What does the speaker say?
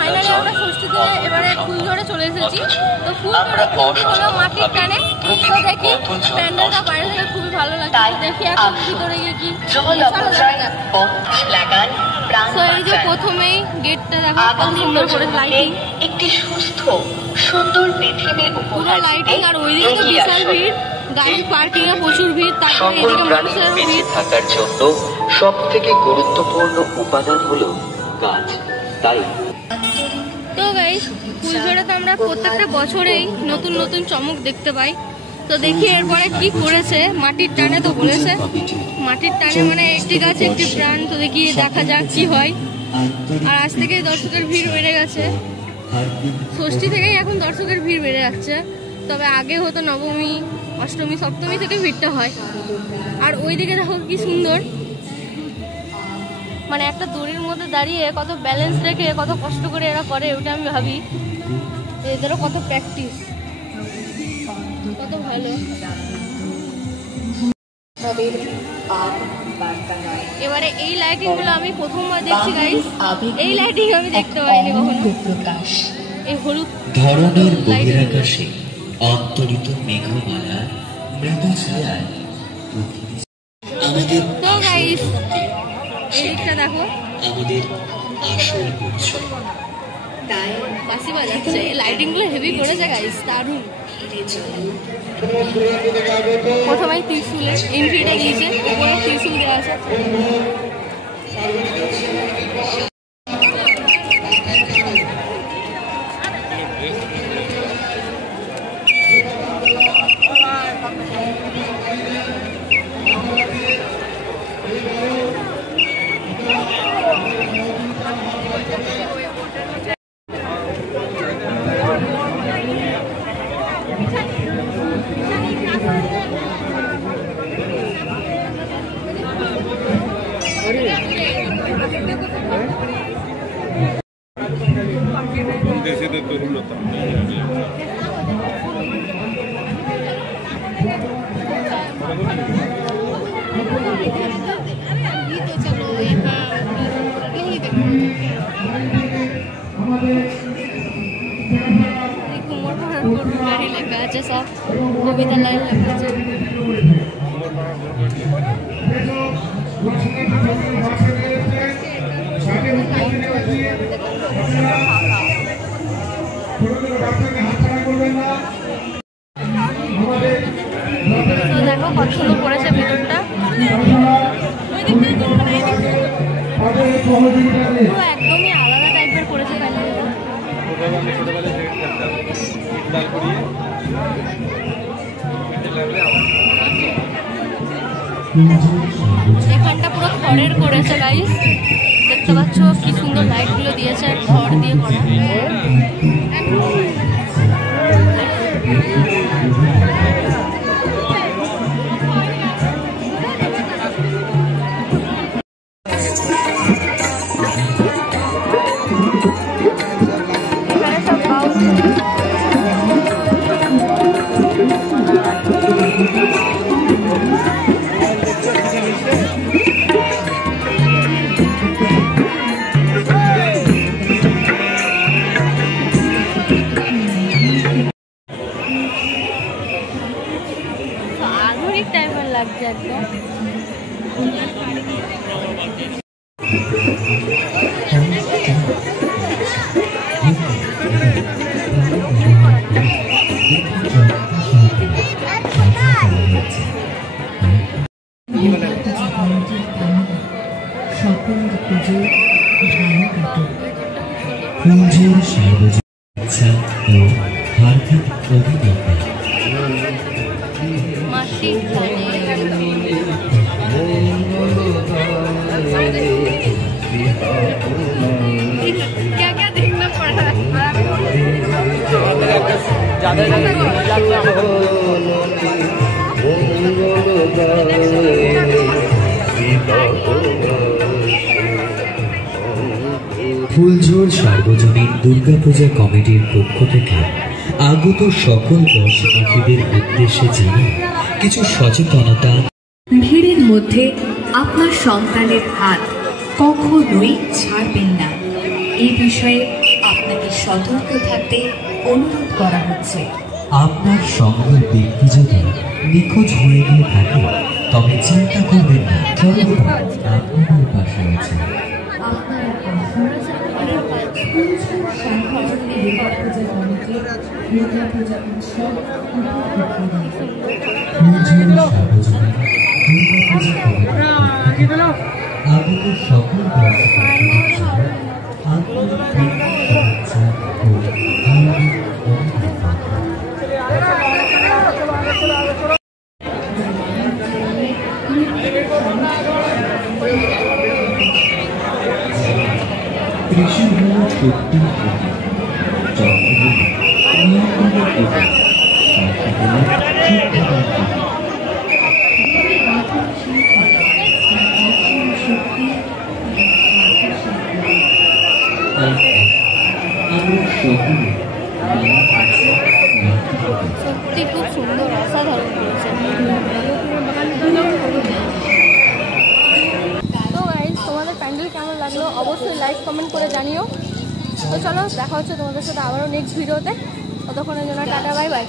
Finally আমরা ষষ্ঠীতে এবারে ফুলঝড়ে চলে এসেছি। তো ফুলঝড়ে হলো মাটির টানে। তো দেখি প্যান্ডেলটা বাইরে থেকে খুবই ভালো লাগছে। দেখি এখন ভিতরে গিয়ে কি এই যে প্রথমেই গেটটা দেখো কত সুন্দর করে লাইটিং, একটি সুস্থ সুন্দর পৃথিবীর পুরো লাইটিং। আর ওইদিকে তো বিশাল ভিড়, গাড়ি পার্কিং এ প্রচুর ভিড়। তারপরে এদিকে মানুষের ভিড়। থাকার জন্য সব থেকে গুরুত্বপূর্ণ উপাদান হলো গাছ। তাই তো গাইস, ফুলঝড়ে তো আমরা প্রত্যেকটা বছরেই নতুন নতুন চমক দেখতে পাই। তো দেখি এরপরে কি করেছে। মাটির টানে তো বলেছে, মাটির টানে মানে একটি গাছ একটি প্রাণ। তো দেখি দেখা যাক কি হয়। আর আজ থেকে দর্শকের ভিড় বেড়ে গেছে, ষষ্ঠী থেকেই এখন দর্শকের ভিড় বেড়ে যাচ্ছে। তবে আগে হতো নবমী, অষ্টমী, সপ্তমী থেকে ভিড়টা হয়। আর ওইদিকে দেখো কি সুন্দর, মানে একটা দড়ির মধ্যে দাঁড়িয়ে কত ব্যালেন্স রেখে কত কষ্ট করে এরা করে, ওটা আমি ভাবি এদেরও কত প্র্যাকটিস, কত ভালো। এবারে এই লাইটিং গুলো আমি প্রথমবার দেখছি গাইস, এই লাইটিং আমি দেখতে পাইনি কখনো। এই হলুদ ধরনের বহিরাকাশে অন্তরিত মেঘমালা মৃদু ছায়ায় আমাদের তো গাইস এই দিকটা দেখো, আমাদের আসল উৎসব বাঁশি বাজাচ্ছে। এই লাইটিং গুলো হেভি করেছে গাইস, দারুণ। প্রথমে ত্রিশূলের এন্ট্রিটা দিয়েছে, উপরে ত্রিশূল দেওয়া আছে। লেখা আছে সব কবিতা লাইন লেখা আছে। দেখো কত সুন্দর পড়েছে ভিতরটা, একদমই আলাদা টাইপের করেছে। এখানটা পুরো খড়ের করেছে গাইস, দেখতে পাচ্ছ কি সুন্দর লাইট গুলো দিয়েছে, আর খড় দিয়ে করা। টাইপের লাগছে একদম। क्या क्या देखना पड़ रहा है? ফুলঝড় সার্বজনীন দুর্গাপূজা কমিটির পক্ষ থেকে আগত সকল দর্শনার্থীদের উদ্দেশ্যে জানাই কিছু সচেতনতা। ভিড়ের মধ্যে আপনার সন্তানের হাত কখনোই ছাড়বেন না। এই বিষয়ে আপনাকে সতর্ক থাকতে অনুরোধ করা হচ্ছে। আপনার সঙ্গের ব্যক্তি যদি নিখোঁজ হয়ে গিয়ে থাকে তবে চিন্তা করবেন না, জনগণ আপনাদের পাশে আছে। আমাদের সকল কৃষি হল সত্যি সত্যি খুব সুন্দর, অসাধারণ করেছে। তো গাইস, তোমাদের প্যান্ডেল কেমন লাগলো অবশ্যই লাইক কমেন্ট করে জানিও। তো চলো, দেখা হচ্ছে তোমাদের সাথে আবারও নেক্সট ভিডিওতে। ততক্ষণের জন্য টাটা, বাই বাই।